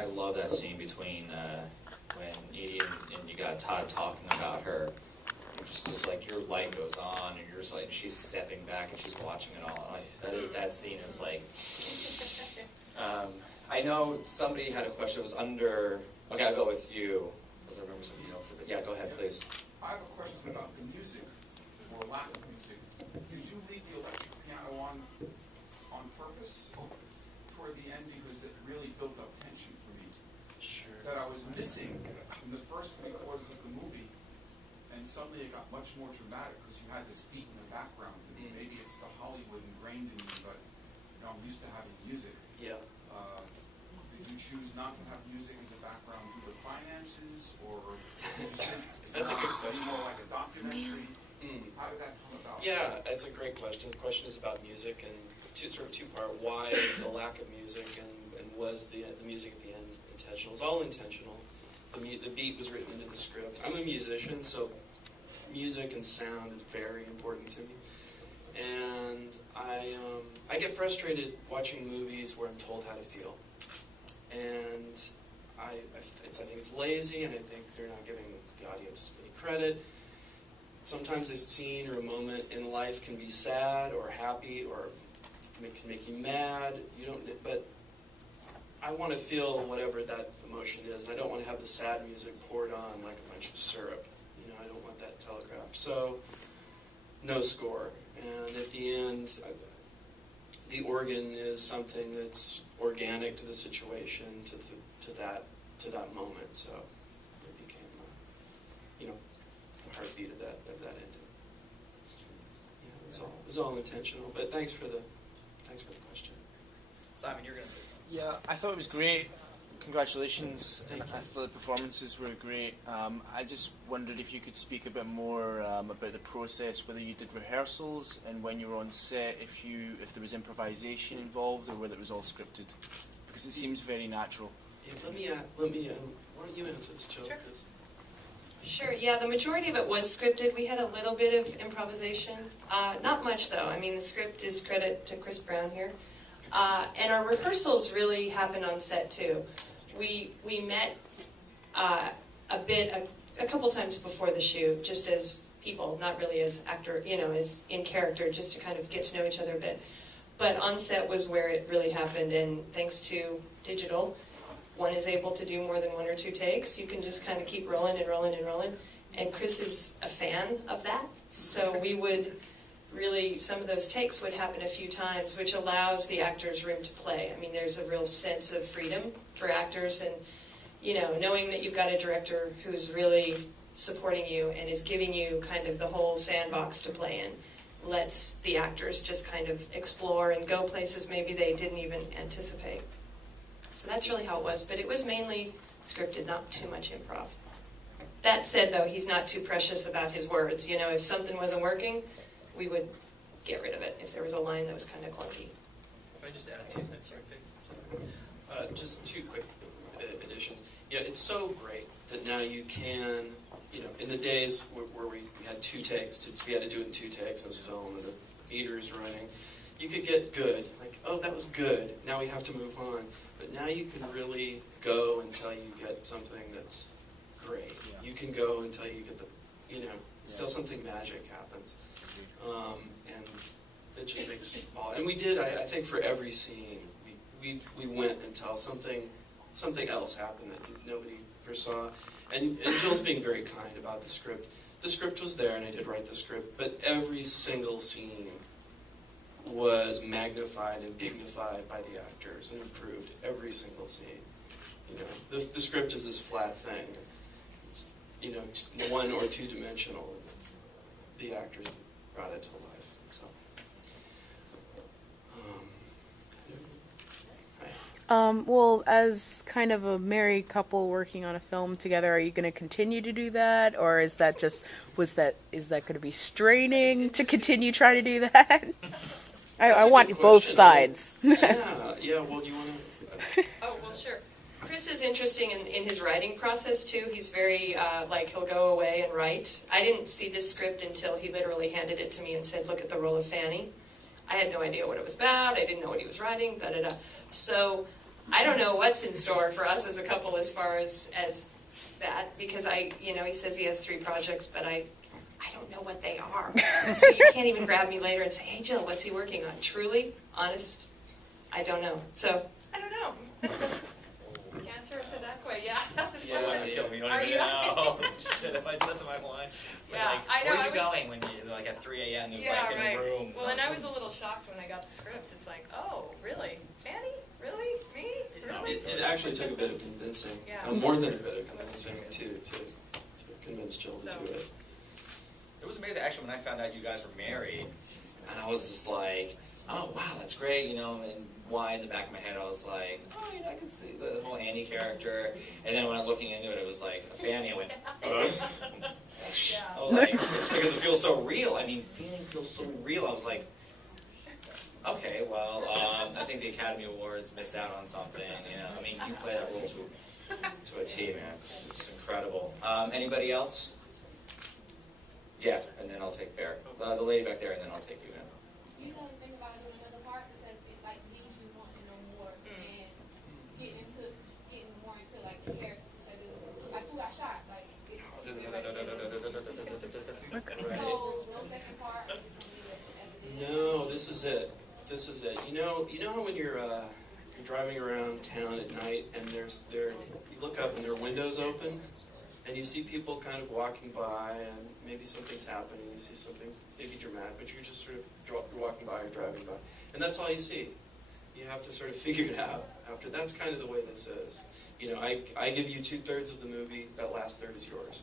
I love that scene between when Edie and you got Todd talking about her. It's like your light goes on, and you're just like, she's stepping back and she's watching it all. That scene is like. I know somebody had a question. It was under. Okay, I'll go with you because I remember somebody else. But yeah, go ahead, please. I have a question about the music or lack of music. Did you leave the electric piano on purpose toward the end because it really built up tension for me? Sure. That I was missing in the first 3 quarters of the movie. And suddenly it got much more dramatic because you had this beat in the background. And maybe it's the Hollywood ingrained in me, but I'm used to having music. Yeah. Did you choose not to have music as a background due to finances, or That's a good question. More like a documentary? How did that come about? Yeah, it's a great question. The question is about music and sort of two-part. Why the lack of music, and was the music at the end intentional? It was all intentional. The beat was written into the script. I'm a musician, so music and sound is very important to me. And I get frustrated watching movies where I'm told how to feel. And I think it's lazy, and I think they're not giving the audience any credit. Sometimes a scene or a moment in life can be sad or happy or can make you mad. But I want to feel whatever that emotion is, and I don't want to have the sad music poured on like a bunch of syrup. I don't want that telegraphed. So, no score. And at the end, the organ is something that's organic to the situation, to that moment. So it became, the heartbeat of that ending. Yeah, it was all intentional. But thanks for the question. Simon, you're going to say something. Yeah, I thought it was great. Congratulations. Thank you. I thought the performances were great. I just wondered if you could speak a bit more about the process, whether you did rehearsals and when you were on set, if there was improvisation involved or whether it was all scripted, because it seems very natural. Yeah, let me. Why don't you answer this, Joe? Sure. Sure. Yeah, the majority of it was scripted. We had a little bit of improvisation, not much though. I mean, the script is credit to Chris Brown here, and our rehearsals really happened on set too. We met a couple times before the shoot, just as people, not really as actor, as in character, just to kind of get to know each other a bit. But on set was where it really happened, and thanks to digital, one is able to do more than 1 or 2 takes. You can just kind of keep rolling and rolling and rolling. And Chris is a fan of that, so we would really, some of those takes would happen a few times, which allows the actors room to play. I mean, there's a real sense of freedom for actors, and knowing that you've got a director who's really supporting you and is giving you kind of the whole sandbox to play in lets the actors just kind of explore and go places maybe they didn't even anticipate. So that's really how it was, but it was mainly scripted, not too much improv. That said, though, he's not too precious about his words. If something wasn't working, we would get rid of it if there was a line that was kind of clunky. Can I just add 2 quick things? Just 2 quick additions. Yeah, it's so great that now you can, in the days where we had 2 takes, we had to do it in 2 takes, it was film, and the meter's running, you could get good, like, oh, that was good, now we have to move on. But now you can really go until you get something that's great. Yeah. You can go until you get still something magic happens. And that just makes all, and we did, I think for every scene, we went until something else happened that nobody foresaw. And Jill's being very kind about the script. The script was there, and I did write the script, but every single scene was magnified and dignified by the actors and improved every single scene. The script is this flat thing. It's, 1 or 2 dimensional. The actors brought it to life. So, well, as kind of a married couple working on a film together, are you going to continue to do that, or is that going to be straining to continue trying to do that? I want both sides. Yeah. Well, do you want to? Oh, well, sure. Chris is interesting in his writing process too. He's very he'll go away and write. I didn't see this script until he literally handed it to me and said, "Look at the role of Fannie." I had no idea what it was about. I didn't know what he was writing. So I don't know what's in store for us as a couple as far as that, because he says he has 3 projects, but I don't know what they are. So you can't even grab me later and say, hey Jill, what's he working on? Truly, honest, I don't know. So, I don't know. Answer to that question, yeah. Kill me, you don't Are even you- know. Shit, if I said that to my wife. Yeah, Like, I know, where are I you was- going when you, like, at 3 a.m. you're Yeah, like in right. a room? Well, and I was a little shocked when I got the script. It's like, oh, really? Fannie? Really? Me? Really? It actually took a bit of convincing, Yeah. more than a bit of convincing to convince Jill to So- do it. It was amazing, actually, when I found out you guys were married. And I was just like, oh wow, that's great, you know, and why in the back of my head I was like, oh, you know, I can see the whole Annie character. And then when I was looking into it, it was like a Fannie. I went, I was like, it's because it feels so real. I mean, Fannie feels so real. I was like, okay, well, I think the Academy Awards missed out on something. You know, I mean, you play that role to a T, man. It's incredible. Anybody else? Yeah, and then I'll take Bear. The lady back there, and then I'll take you, man. You don't think about it in another part because it like leaves you wanting to know more and getting more into like the characters. Like who got shot? Like it's so no second part. No, this is it. This is it. You know how when you're driving around town at night and you look up and there are windows open and you see people kind of walking by and maybe something's happening. You see something maybe dramatic, but you're just sort of walking by or driving by, and that's all you see. You have to sort of figure it out after. That's kind of the way this is. You know, I give you 2/3 of the movie. That last third is yours.